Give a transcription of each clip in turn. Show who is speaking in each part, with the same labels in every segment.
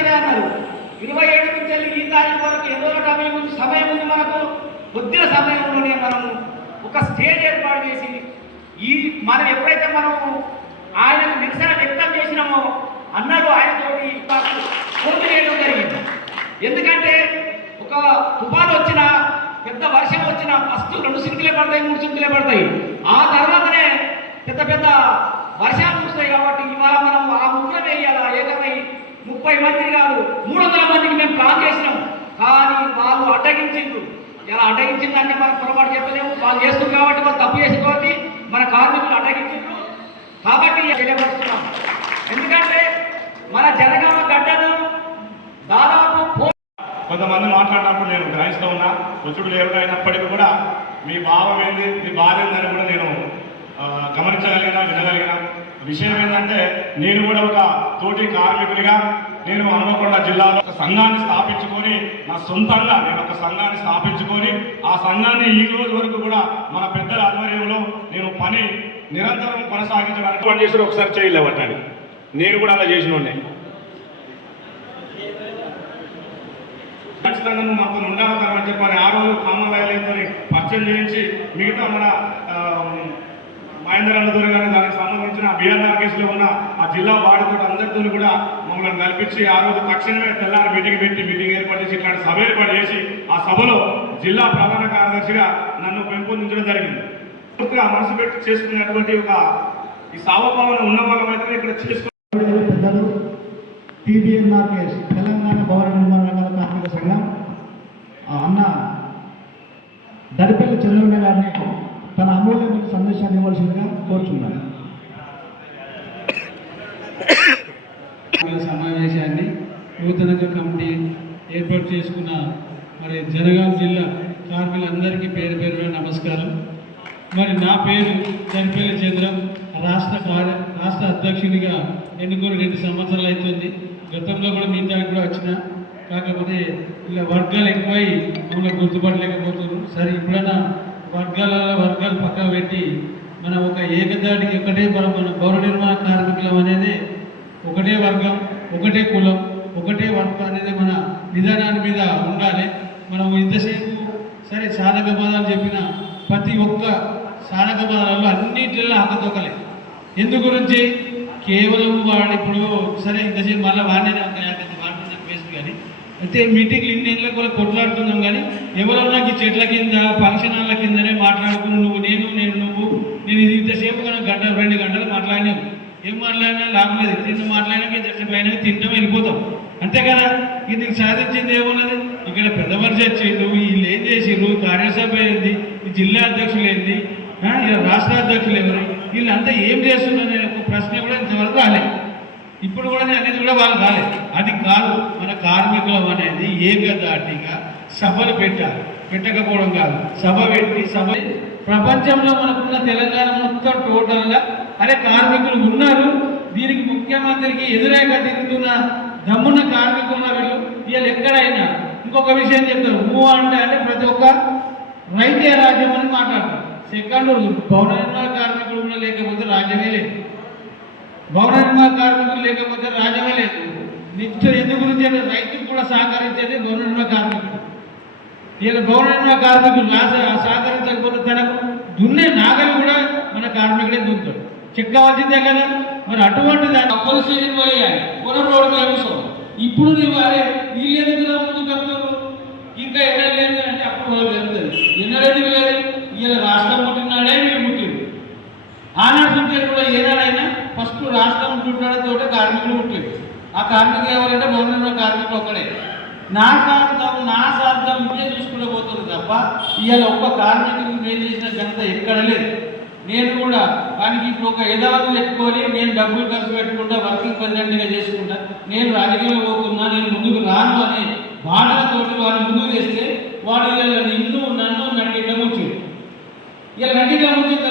Speaker 1: ముగ్గురు అన్నారు ఇరవై ఏడు నుంచి వెళ్ళి ఈ తారీఖు వరకు ఎన్నో సమయం ముందు సమయం ఉంది మనకు. కొద్దిగా సమయంలోనే మనము ఒక స్టేజ్ ఏర్పాటు చేసి ఈ మనం ఎప్పుడైతే మనము ఆయనకు నిరసన వ్యక్తం చేసినామో అన్నారు ఆయనతోటి పూర్తి చేయడం జరిగింది. ఎందుకంటే ఒక తుఫాను వచ్చినా పెద్ద వర్షం వచ్చినా ఫస్ట్ రెండు సింకులే పడతాయి మూడు సింకులే పడతాయి. ఆ తర్వాతనే పెద్ద పెద్ద వర్షాలు వస్తాయి కాబట్టి ఇవాళ మనం ఆ ముగ్గురం వేయాలా? ఏకమై ముప్పై మంది కాదు మూడు వందల మందికి మేము కాల్ చేసినాం. కానీ వాళ్ళు అడ్డగించిండ్రు. ఇలా అడ్డగించిందంటే మనం పొరపాటు చెప్పలేము. వాళ్ళు చేస్తున్నారు కాబట్టి వాళ్ళు తప్పు చేసిన కాబట్టి మన కార్మికులు అడ్డగించిండ్రు. కాబట్టి తెలియపరుస్తున్నాం ఎందుకంటే మన జనగామ గడ్డను దాదాపు
Speaker 2: కొంతమంది మాట్లాడినప్పుడు నేను గ్రహిస్తూ ఉన్నా రుచుడు లేవుడైనప్పటికీ అయినప్పటికీ కూడా మీ భావం ఏంది? మీ బాధ కూడా నేను గమనించగలిగినా గమనించగలిగిన విషయం ఏంటంటే నేను కూడా ఒక తోటి కార్మికుడిగా నేను హనుమకొండ జిల్లాలో ఒక సంఘాన్ని స్థాపించుకొని నా సొంతంగా నేను ఒక సంఘాన్ని స్థాపించుకొని ఆ సంఘాన్ని ఈ రోజు వరకు కూడా మన పెద్దల ఆధ్వర్యంలో నేను పని నిరంతరం కొనసాగించడానికి పని చేసిన ఒకసారి చేయలేవట్టండి నేను కూడా అలా చేసిన ఖచ్చితంగా నువ్వు మాతో అని చెప్పని ఆ రోజు కామలయాలతో పరిచయం చేయించి మిగతా మన మహేందర్ అన్నదూరి గారి దానికి సంబంధించిన బీఆర్ఆర్ కేసులో ఉన్న ఆ జిల్లా వాడితో అందరితో కూడా మమ్మల్ని కల్పించి ఆ రోజు తక్షణమే తెల్లారి మీటింగ్ పెట్టి మీటింగ్ ఏర్పాటు చేసి ఇట్లాంటి సభ ఏర్పాటు చేసి ఆ సభలో జిల్లా ప్రధాన కార్యదర్శిగా నన్ను పెంపొందించడం జరిగింది. పూర్తిగా మనసు పెట్టి చేసుకునేటువంటి ఒక ఈ సావభావన ఉన్న వాళ్ళం అయితే ఇక్కడ చేసుకో
Speaker 3: పెద్దలు టీబీఎన్ఆర్కేఎస్ తెలంగాణ భవన నిర్మాణ రంగాల కార్మిక సంఘం అన్న దరిపల్లి చంద్రన్న గారిని అమూల్యమైన సందేశాన్ని ఇవ్వాల్సిందిగా కోరుచున్నాను.
Speaker 4: సమావేశాన్ని నూతనంగా కమిటీ ఏర్పాటు చేసుకున్న మరి జనగాం జిల్లా కార్మికులందరికీ పేరు పేరున నమస్కారం. మరి నా పేరు చనిపల్లి చంద్రం రాష్ట్ర కార్య రాష్ట్ర అధ్యక్షునిగా ఎన్నుకొని రెండు సంవత్సరాలు అవుతుంది. గతంలో కూడా మీ దానికి కూడా వచ్చిన కాకపోతే ఇలా వర్గాలు ఎక్కువై మమ్మల్ని గుర్తుపట్టలేకపోతున్నారు. సరే ఇప్పుడైనా వర్గాల వర్గాలు పక్కన పెట్టి మనం ఒక ఏకదాటికి ఒకటే మనం మన పౌర నిర్మాణ కార్మికులం అనేది ఒకటే వర్గం ఒకటే కులం ఒకటే వర్గం అనేది మన విధానాన్ని మీద ఉండాలి. మనం ఇంతసేపు సరే సాధక బాధలు చెప్పిన ప్రతి ఒక్క సాధక బాధలలో అన్నింటిలో అక్కతొక్కలే ఎందు గురించి? కేవలం వాడు ఇప్పుడు సరే ఇంతసేపు మళ్ళీ వాడినే వాడుతున్న వేస్ట్ కానీ అయితే మీటింగ్లు ఇన్ని ఇళ్ళకి కూడా కొట్లాడుతున్నాం కానీ ఎవరన్నా ఈ చెట్ల కింద ఫంక్షన్ హాల్ల కిందనే మాట్లాడుకుని నువ్వు నేను నేను నువ్వు నేను ఇది ఇంతసేపు కనుక గంట రెండు గంటలు మాట్లాడినావు ఏం మాట్లాడినా లాభం లేదు. తిన్న మాట్లాడినాక ఇంతసేపు పైన తింటాం వెళ్ళిపోతాం. అంతే కదా? ఇది సాధించింది ఏమున్నది ఇక్కడ పెద్ద మనిషి వచ్చిండు వీళ్ళు ఏం చేసిండ్రు కార్యసభ ఏంది? ఈ జిల్లా అధ్యక్షులు ఏంది? రాష్ట్ర అధ్యక్షులు ఎవరు? వీళ్ళంతా ఏం చేస్తున్నారు? అనే ఒక ప్రశ్న కూడా ఇంతవరకు రాలేదు ఇప్పుడు కూడా నేను అనేది కూడా వాళ్ళు రాలేదు అది కాదు మన కార్మికులం అనేది ఏకదాటిగా సభలు పెట్టాలి. పెట్టకపోవడం కాదు. సభ పెట్టి సభ ప్రపంచంలో మనకున్న తెలంగాణ మొత్తం టోటల్గా అరే కార్మికులు ఉన్నారు. దీనికి ముఖ్యమంత్రికి ఎదురేగా తిరుగుతున్న దమ్మున్న కార్మికులు ఉన్న వీళ్ళు. వీళ్ళు ఎక్కడైనా. ఇంకొక విషయం చెప్తారు ఊ అంటే అంటే ప్రతి ఒక్క రైతే రాజ్యం అని మాట్లాడతారు. సెకండ్ భవన నిర్మాణ కార్మికులు ఉన్న లేకపోతే రాజ్యమే లేదు. భవన నిర్మాణ కార్మికులు లేకపోతే రాజ్యమే లేదు. నిత్యం ఎందుకు గురించి రైతుకు కూడా సహకరించేది భవన నిర్మాణ కార్మికులు వీళ్ళ భవన నిర్మాణ కార్మికులు సహకరించకపోతే తనకు దున్నే నాగలు కూడా మన కార్మికుడే దున్నుతాడు. చెక్కవలసిందే కదా. మరి అటువంటి దాన్ని అప్పుల సీజన్ పోయాలి. రోడ్డు అవసరం ఇప్పుడు నువ్వు అరే వీళ్ళు ఎందుకు ముందుకు ఇంకా ఎన్న లేదు అంటే అప్పుడు వాళ్ళు వెళ్తుంది ఎన్నడెందుకు లేదు వీళ్ళ రాష్ట్రం పుట్టినాడే వీళ్ళు పుట్టింది ఆనాడు పుట్టారు కూడా ఏనాడైనా ఫస్ట్ రాష్ట్రం కార్మికులు పుట్టారు ఆ కార్మికులు ఎవరంటే భవన కార్మికులు ఒక్కడే నా స్వార్థం నా స్వార్థం ఇదే చూసుకుంటూ పోతుంది తప్ప ఇవాళ ఒక్క కార్మికుడికి నేను చేసిన ఘనత ఎక్కడ లేదు నేను కూడా వానికి ఇప్పుడు ఒక ఎదవను పెట్టుకొని నేను డబ్బులు ఖర్చు పెట్టుకుంటా వర్కింగ్ ప్రెసిడెంట్గా చేసుకుంటా నేను రాజకీయంలో పోతున్నా నేను ముందుకు రాను అనే బాధలతోటి వాడిని ముందుకు చేస్తే వాడు ఇలా నిన్ను నన్ను నన్ను ఇట్లా ముంచాడు ఇలా నటిగా ముంచిన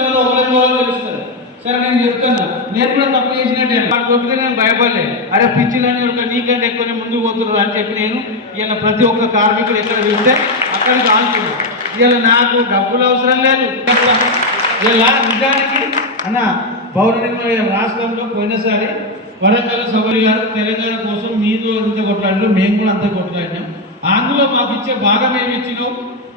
Speaker 4: సరే నేను చెప్తున్నా. నేను కూడా తప్పు చేసినట్టే. వాడు కొట్టుకుని నేను భయపడలే. అరే పిచ్చిలని ఒక నీకంటే ఎక్కువనే ముందుకు పోతున్నారు అని చెప్పి నేను ఇలా ప్రతి ఒక్క కార్మికుడు ఎక్కడ వెళ్తే అక్కడికి ఆడుతున్నాను ఇలా నాకు డబ్బులు అవసరం లేదు. ఇలా నిజానికి అన్న పౌర రాష్ట్రంలో పోయినసారి వరంగల్ సభలు గారు తెలంగాణ కోసం మీరు అంత కొట్లాడారు మేము కూడా అంత కొట్లాడినాం. అందులో మాకు ఇచ్చే భాగం ఏమి ఇచ్చినావు?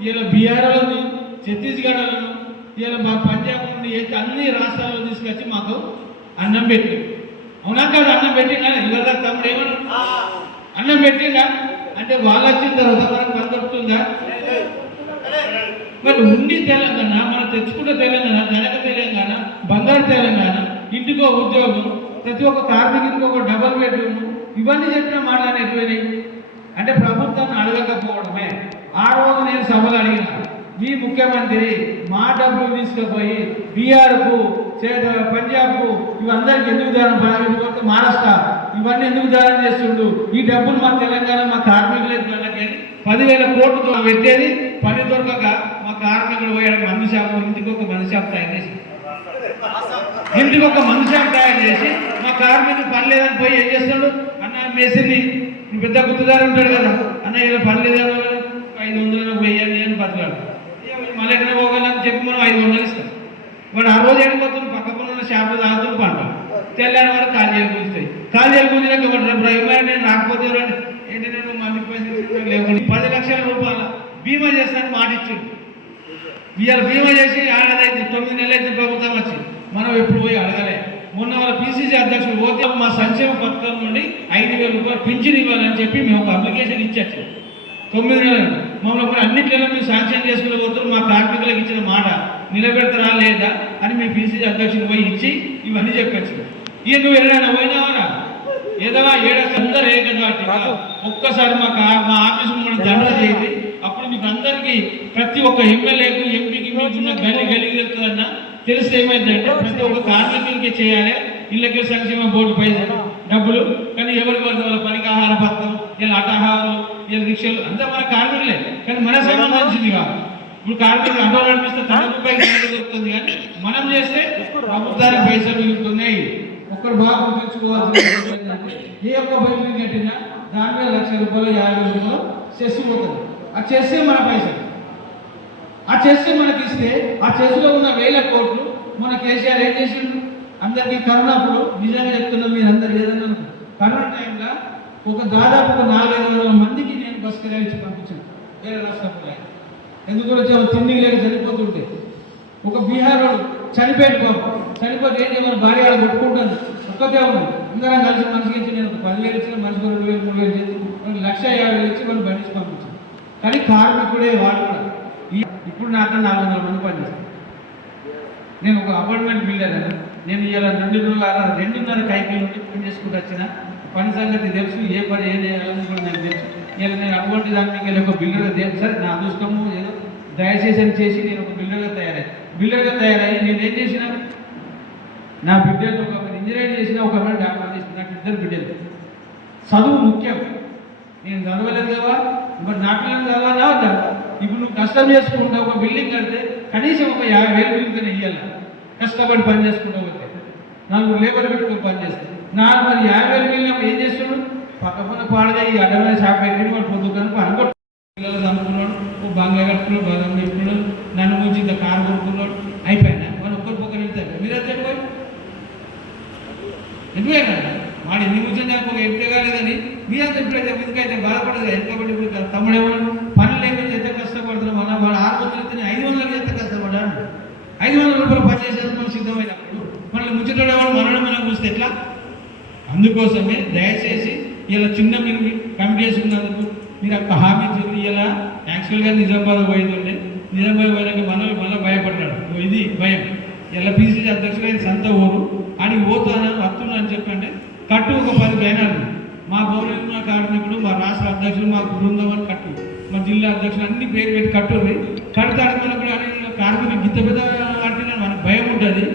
Speaker 4: ఇలా బీహార్లోని ఛత్తీస్గఢ్లోను ఇలా మా పంజాబ్ నుండి ఏ- అన్ని రాష్ట్రాల్లో తీసుకొచ్చి మాకు అన్నం పెట్టి అవునా కాదు? అన్నం పెట్టినా ఇవాళ తమ్ముడు ఏమన్నా అన్నం పెట్టిందా అంటే వాళ్ళు వచ్చిన తర్వాత మనకు మరి ఉండి తెలంగాణ మనం తెచ్చుకున్న తెలంగాణ జనక తెలంగాణ బంగారు తెలంగాణ ఇంటికో ఉద్యోగం ప్రతి ఒక్క కార్మికుడికి ఒక డబల్ బెడ్రూమ్ ఇవన్నీ చెప్పిన మాటలు ఎటువైనాయి అంటే ప్రభుత్వాన్ని అడగకపోవడమే. ఆ రోజు నేను సభలు అడిగిన. మీ ముఖ్యమంత్రి మా డబ్బులు తీసుకుపోయి బీహార్కు పంజాబ్కు ఇవందరికి ఎందుకు దానం లేకపోతే మహారాష్ట్ర ఇవన్నీ ఎందుకు దానం చేస్తుండు? ఈ డబ్బులు మా తెలంగాణ మా కార్మికులకి వెళ్ళకి పదివేల కోట్లతో పెట్టేది పని దొరకక మా కార్మికులు పోయాడు మందు షాపు ఇంటికి ఒక మందు షాప్ తయారు చేసి. ఇంటికి ఒక మందు షాప్ తయారు చేసి మా కార్మికులు పని లేదని పోయి ఏం చేస్తాడు? అన్న మేసింది పెద్ద గుర్తుదారు ఉంటాడు కదా అన్న ఇలా పని లేదని ఐదు వందలు వెయ్యి అని బతలాడు మళ్ళీ ఎక్కడ పోగలని చెప్పి మనం ఐదు వందలు ఇస్తాం. వాడు ఆ రోజు వెళ్ళిపోతుంది పక్కన ఉన్న షాపు తాగుతుంది పంట. తెల్లారి వరకు కాలు చేయాలి కాలు చేయాలి కూర్చున్నాక రేపు నేను రాకపోతే ఏంటి నేను మళ్ళీ పైసలు లేకుండా. పది లక్షల రూపాయల బీమా చేస్తానని మాట ఇచ్చిండు. ఇవాళ బీమా చేసి ఆడదైతే తొమ్మిది నెలలు అయితే ప్రభుత్వం వచ్చి మనం ఎప్పుడు పోయి అడగలే. మొన్న వాళ్ళ పిసిసి అధ్యక్షుడు పోతే మా సంక్షేమ పథకం నుండి ఐదు వేల రూపాయలు పింఛన్ ఇవ్వాలని చెప్పి మేము ఒక అప్లికేషన్ ఇచ్చాము తొమ్మిది నెలలు. మమ్మల్ని ఇప్పుడు అన్నింటిలో మీరు శాంక్షన్ చేసుకుని పోతారు మా కార్మికులకు ఇచ్చిన మాట నిలబెడతారా లేదా అని మీ పిసిసి అధ్యక్షుడు పోయి ఇచ్చి ఇవన్నీ చెప్పచ్చు. ఇక నువ్వు ఎక్కడైనా పోయినావరా? ఏదైనా ఏడాది అందరూ ఏకదాటిగా ఒక్కసారి మా మా ఆఫీసు మనం దండ చేయండి అప్పుడు మీకు అందరికీ ప్రతి ఒక్క ఎమ్మెల్యేకు ఎంపీకి మీకున్న గల్లి గల్లికి వెళ్తుందన్న తెలిస్తే ఏమైందంటే ప్రతి ఒక్క కార్మికులకి చేయాలి. ఇళ్ళకి సంక్షేమ బోర్డు పైసలు డబ్బులు. కానీ ఎవరికి వాళ్ళ పనికి ఆహార పత్రం ఇలా అటాహారాలు ఇలా రిక్షలు అంతా మన కార్మికులే. కానీ మన సంబంధించింది కాదు. ఇప్పుడు కార్మికులు ఆటో నడిపిస్తే తన రూపాయలు దొరుకుతుంది కానీ మనం చేస్తే ప్రభుత్వానికి పైసలు మిగులుతున్నాయి ఒక్కరు బాగా గుర్తుంచుకోవాల్సిన ఏ ఒక్క బైక్ కట్టినా దాని మీద లక్ష రూపాయలు యాభై రూపాయలు చెస్ పోతుంది ఆ చెస్సే మన పైసలు. ఆ చెస్ మనకి ఇస్తే ఆ చెస్లో ఉన్న వేల కోట్లు మన కేసీఆర్ ఏం చేసిండు? అందరికీ కరోనాప్పుడు నిజంగా చెప్తున్నాం మీరు అందరు ఏదైనా కరోనా టైంలో ఒక దాదాపు ఒక నాలుగైదు వందల మందికి నేను బస్ కిరాయి ఇచ్చి పంపించాను. వేరే రాష్ట్రంలో ఎందుకు వచ్చి తిండి లేక చనిపోతుంటే. ఒక బీహార్ వాడు చనిపోయాడు చనిపోతే ఏంటి మన భార్య ఆడ పెట్టుకుంటాను ఒక్కతే ఉంది అందరం కలిసి మనిషికి ఇచ్చి నేను ఒక పదివేలు ఇచ్చిన మనిషికి రెండు వేలు మూడు వేలు చేసి లక్ష యాభై వేలు ఇచ్చి మనం బండిచి పంపించాను. కానీ కార్మికుడే వాడు కూడా. ఇప్పుడు నాకు నాలుగు వందల మంది పనిచేస్తాను నేను ఒక అపార్ట్మెంట్ బిల్డర్ నేను ఇలా రెండు రోజుల రెండున్నర కైకి నుండి పని చేసుకుంటూ వచ్చిన. పని సంగతి తెలుసు ఏ పని ఏం చేయాలని కూడా నాకు తెలుసు. నేను నేను అటువంటి దాని మీకు ఒక బిల్డర్గా తెలుసు సార్ నా అదృష్టము ఏదో దయచేసి అని చేసి నేను ఒక బిల్డర్గా తయారయ్యి బిల్డర్గా తయారయ్యి నేను ఏం చేసిన? నా బిడ్డలు ఒక ఇంజనీర్ చేసిన ఒక డాక్టర్ చేసిన నాకు ఇద్దరు బిడ్డలు. చదువు ముఖ్యం. నేను చదవలేదు కదా మరి నా పిల్లలు చదవాలా ఇప్పుడు నువ్వు కష్టం చేసుకుంటా ఒక బిల్డింగ్ కడితే కనీసం ఒక యాభై వేలు బిల్డింగ్ ఇవ్వాలి కష్టపడి పని చేసుకుంటూ పోతే. నలుగురు లేబర్ పెట్టుకుని పని చేస్తే. నాకు మరి యాభై వేలు బిల్లు ఏం చేస్తున్నాడు? పక్క పక్క పాడగా ఈ అడ్డమైన షాప్ పెట్టి వాడు పొద్దుకొని పనుకోడు పిల్లలు చదువుకున్నాడు ఓ బంగా కట్టుకున్నాడు బలం చెప్పుకున్నాడు నన్ను గురించి ఇంత కారు కొనుక్కున్నాడు. అయిపోయినా వాళ్ళు ఒక్కరి పక్కన వెళ్తారు మీరు చెప్పిపోయి ఎందుకే ఎందుకైనా వాడు ఎన్ని గురించి నాకు ఒక ఎంపిక కాలేదని మీరంతా ఎప్పుడైతే ఎందుకైతే బాధపడదు ఎందుకంటే ఇప్పుడు తమ్ముడు ఏమన్నాడు పనులు లేకపోతే ఎంత కష్టపడుతున్నాం అన్న వాడు ఆరు వందలు ఐదు వందలకి ఎంత కష్టపడ్డాడు? ఐదు వందల రూపాయలు పని చేసేది మనం సిద్ధమైనప్పుడు మళ్ళీ ముచ్చటోడే వాడు మనడం మనం చూస్తే ఎట్లా అందుకోసమే దయచేసి ఇలా చిన్న మీరు కమిటీ చేసుకున్నందుకు మీరు అక్కడ హామీ చెప్పి ఇలా యాక్చువల్గా నిజామాబాద్ పోయిందంటే నిజామాబాద్ పోయినాక మనం మళ్ళీ భయపడ్డాడు. ఇది భయం. ఇలా పీసీసీ అధ్యక్షుడు ఆయన సొంత ఊరు ఆడికి పోతాను వస్తున్నా అని చెప్పండి కట్టు ఒక పది బ్యానర్లు మా పౌరులు కార్మికుడు మా రాష్ట్ర అధ్యక్షుడు మా బృందం అని కట్టు. మా జిల్లా అధ్యక్షుడు అన్ని పేరు పెట్టి కట్టుర్రి. కడతాడు మనకు కూడా కార్మికులు గిత్త పెద్ద కట్టిన మనకు భయం ఉంటుంది.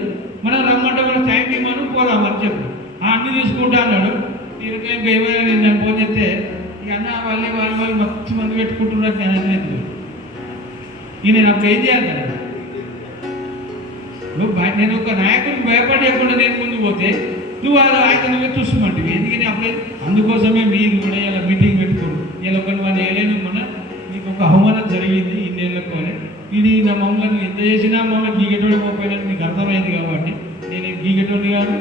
Speaker 4: మనం రమ్మంటే మనం టైం ఇవ్వమని పోదాం అని చెప్పు. అన్ని చూసుకుంటా అన్నాడు. తీరుగా ఇంకా ఏమైనా నేను నేను ఫోన్ ఇక అన్న వాళ్ళే వాళ్ళు వాళ్ళు మొత్తం మంది పెట్టుకుంటున్నారు నేను అనేది ఈ నేను అప్పుడు ఏం చేయాలి కదా? నువ్వు నేను ఒక నాయకుడిని భయపడేయకుండా నేను ముందు పోతే నువ్వు వాళ్ళు ఆయన నువ్వే చూసుమంటివి ఎందుకని అప్పుడే అందుకోసమే మీరు కూడా ఇలా మీటింగ్ పెట్టుకోరు ఇలా కొన్ని వాళ్ళు ఏలేను మన నీకు ఒక అవమానం జరిగింది ఇన్నేళ్ళకు అని ఇది నా మమ్మల్ని ఎంత చేసినా మమ్మల్ని గీగటోడి పోయినట్టు నీకు అర్థమైంది కాబట్టి నేను గీగటోడి కాదు.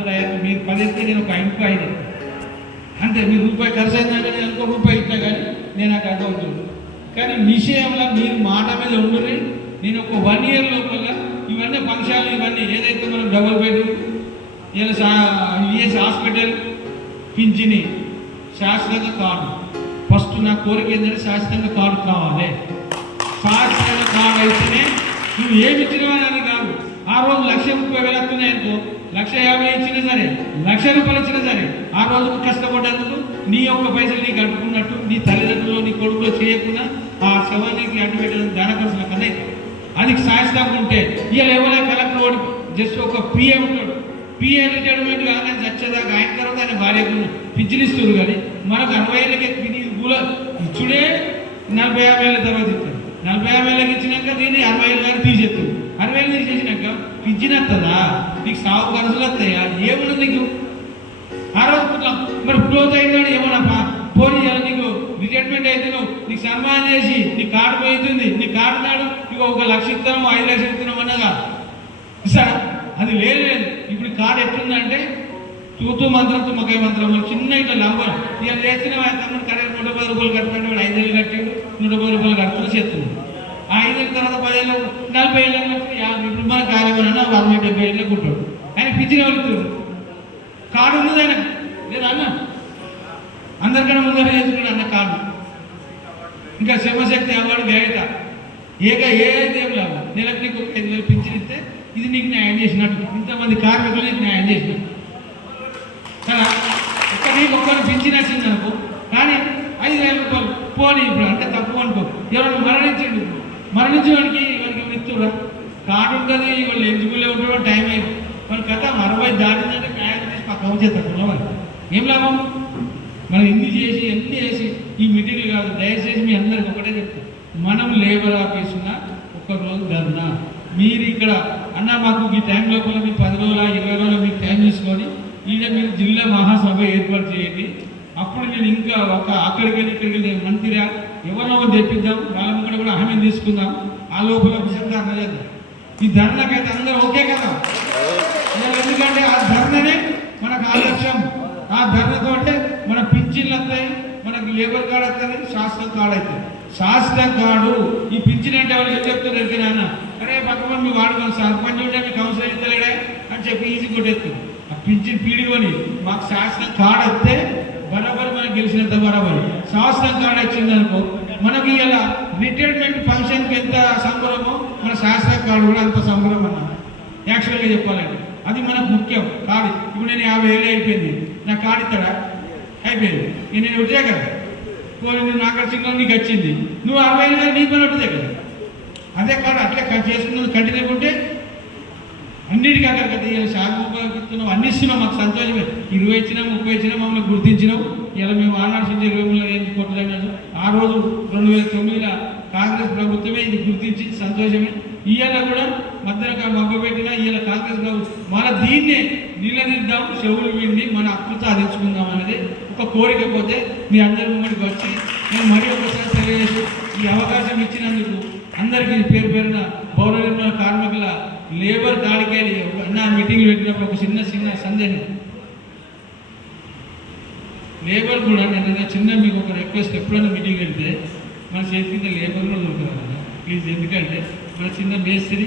Speaker 4: నాతో అయ్యాక మీరు పదిస్తే నేను ఒక ఇంకో ఐదు అంటే మీరు రూపాయి ఖర్చు అయిందంటే నేను ఇంకో రూపాయి ఇస్తా కానీ నేను నాకు అర్థమవుతుంది కానీ విషయంలో మీరు మాట మీద ఉండుని నేను ఒక వన్ ఇయర్ లోపల ఇవన్నీ ఫంక్షన్లు ఇవన్నీ ఏదైతే మనం డబుల్ బెడ్రూమ్ ఇలా హాస్పిటల్ పింఛిని శాశ్వతంగా కార్డు. ఫస్ట్ నా కోరిక ఏంటంటే శాశ్వతంగా కార్డు కావాలి. శాశ్వతంగా కార్డు అయితేనే నువ్వు ఏమి ఇచ్చినవని కాదు. ఆ రోజు లక్ష ముప్పై వేలు వస్తున్నాయి అనుకో. లక్ష యాభై ఇచ్చినా సరే లక్ష రూపాయలు ఇచ్చినా సరే ఆ రోజు కష్టపడ్డందుకు నీ యొక్క పైసలు నీకు అడ్డుకున్నట్టు నీ తల్లిదండ్రులు నీ కొడుకులు చేయకుండా ఆ శవానికి అడ్డు పెట్టడం దాన ఖర్చుల కన్నా అది సాయిస్తాం ఉంటే ఇవాళ ఎవరైనా కలెక్టర్ వాడు జస్ట్ ఒక పిఏ ఉంటాడు పిఏ రిటైర్మెంట్ కాగానే చచ్చేదాకా ఆయన తర్వాత ఆయన భార్యకు పిచ్చిలిస్తారు కానీ మనకు అరవై ఏళ్ళకి ఇది ఇచ్చుడే నలభై యాభై ఏళ్ళ తర్వాత ఇస్తారు నలభై యాభై ఏళ్ళకి ఇచ్చినాక దీన్ని అరవై ఏళ్ళు కానీ తీసేస్తారు అరవై ఏళ్ళు తీసేసినాక పింఛన్ వస్తుందా నీకు సాగు ఖర్చులు వస్తాయా? ఏమన్నా నీకు? ఆ రోజు మరి క్లోజ్ అయిందని ఏమన్నా పోనీ నీకు రిటైర్మెంట్ అయితే నువ్వు నీకు సన్మానం చేసి నీ కార్డు పోయితుంది నీ కార్డు నాడు నీకు ఒక లక్ష ఇస్తున్నాము ఐదు లక్షలు ఇస్తున్నాము అన్నగా సార్ అది లేదు లేదు. ఇప్పుడు కార్డు ఎట్లుందంటే తూతూ మంత్రం తుమ్మకాయ మంత్రం చిన్న ఇట్లా లంబర్ ఇక లేచిన తమ్ముడు కరెక్ట్ నూట పది రూపాయలు కట్టుకుంటే వాడు ఐదు వేలు కట్టాడు నూట పది రూపాయలు కడుతున్నా చేస్తున్నాడు. ఆ ఐదు వేల తర్వాత పదేళ్ళు నలభై ఏళ్ళు యాభై ఇప్పుడు మన కార్యక్రమం అరవై డెబ్బై ఏళ్ళు కుట్టాడు. ఆయన పిచ్చిన వాళ్ళు కార్డు ఉన్నది ఆయన. లేదా అన్న? అందరికన్నా ముందర చేసుకున్నాడు అన్న కార్డు ఇంకా శివశక్తి అవార్డు గ్రహీత ఏక ఏ అయితే ఏం నెలకు నీకు ఒక ఐదు వేలు పింఛన్ ఇస్తే ఇది నీకు న్యాయం చేసినట్టు. ఇంతమంది కార్మికులు నీకు న్యాయం చేసినట్టు. కదా ఒక్క నీకు ఒక్కరు పింఛన్ వచ్చింది అనుకో కానీ ఐదు వేల రూపాయలు పోనీ ఇప్పుడు అంటే తప్పు అనుకో. ఎవరైనా మరణించండి. మరణించి వాడికి వాడికి మిత్రుడా కార్డు ఉంటుంది వాళ్ళు ఎంచుకులే ఉంటాడో టైం అయింది వాళ్ళ కథ అరవై దాటిందంటే కాయలు తీసి పక్క చేస్తారు వాళ్ళు ఏం లాభం? మనం ఎన్ని చేసి ఎన్ని చేసి ఈ మీటింగ్లు కాదు దయచేసి మీ అందరికి ఒకటే చెప్తాను మనం లేబర్ ఆఫీసున ఒక రోజు ధర్నా. మీరు ఇక్కడ అన్న మాకు ఈ టైం లోపల మీ పది రోజుల ఇరవై రోజుల మీకు టైం తీసుకొని ఇలా మీరు జిల్లా మహాసభ ఏర్పాటు చేయండి. అప్పుడు నేను ఇంకా ఒక అక్కడికి వెళ్ళి ఇక్కడికి వెళ్ళి మంత్రిగా ఎవరో తెప్పిద్దాం వాళ్ళ కూడా కూడా హామీ తీసుకుందాం. ఆ లోపల ధర్నా చేద్దాం ఈ ధర్నకైతే అందరూ ఓకే కదా? ఎందుకంటే ఆ ధర్ననే మనకు ఆదర్శం. ఆ ధర్నతోటే మన పింఛన్లు వస్తాయి మనకి లేబర్ కార్డు వస్తుంది శాస్త్రం కార్డు అవుతుంది శాస్త్రం కార్డు. ఈ పింఛన్ అంటే వాళ్ళు ఏం చెప్తున్నారు ఎరిగి నాన్న అరే పక్కమని మీ వాడుకోండి సర్పంచ్ ఉంటే మీ కౌన్సిలర్ ఇస్తలేడే అని చెప్పి ఈజీ కొట్టేస్తుంది ఆ పింఛన్ పీడికొని మాకు శాస్త్రం కార్డు వస్తే బరాబర్ మనకు గెలిచినంత బరాబర్. శాస్త్రం కార్డు వచ్చింది అనుకో. మనకి ఇలా రిటైర్మెంట్ ఫంక్షన్కి ఎంత సంబరమో మన శాస్త్ర కార్డు కూడా అంత సంబరం అన్న. యాక్చువల్గా చెప్పాలంటే. అది మనకు ముఖ్యం. కాదు. ఇప్పుడు నేను యాభై ఏళ్ళు అయిపోయింది. నా కార్డు ఇస్తాడా అయిపోయింది. నేను ఒకటే కదా. పోనీ నువ్వు నాకు వచ్చిన నీకు వచ్చింది. నువ్వు అరవై ఏళ్ళు కానీ నీ పని ఒకటే కదా. అదే కార్డు అట్లా కట్ చేసుకున్నది కంటిన్యూ ఉంటే అన్నిటికీ అక్కడ కదా ఇలా శాఖ అన్ని ఇస్తున్నాం మాకు సంతోషమే. ఇరవై ఇచ్చినా ముప్పై ఇచ్చినా మమ్మల్ని గుర్తించినాం. ఇలా మేము ఆనాడు నుంచి ఇరవై మూడు ఏం కొట్టలేదు ఆ రోజు రెండు వేల తొమ్మిదిలో కాంగ్రెస్ ప్రభుత్వమే ఇది గుర్తించి సంతోషమే. ఇవాళ కూడా మధ్యలో మగ్గ పెట్టినా ఇవాళ కాంగ్రెస్ ప్రభుత్వం మన దీన్నే నిలదీద్దాం చెవులు విండి మన హక్కు సాధించుకుందాం అనేది ఒక కోరిక పోతే మీ అందరి ముంగడికి వచ్చి నేను మరీ ఒకసారి తెలియజేసి ఈ అవకాశం ఇచ్చినందుకు అందరికీ పేరు పేరున పౌర నిర్మాణ కార్మికుల లేబర్ దాడికేది నా మీటింగ్లు పెట్టినప్పుడు ఒక చిన్న చిన్న సందేహం. లేబర్ కూడా నేను చిన్న మీకు ఒక రిక్వెస్ట్ ఎప్పుడైనా మీటింగ్ వెళ్తే మన చేతి కింద లేబర్ కూడా దొరకదు ప్లీజ్ ఎందుకంటే మన చిన్న మేస్త్రి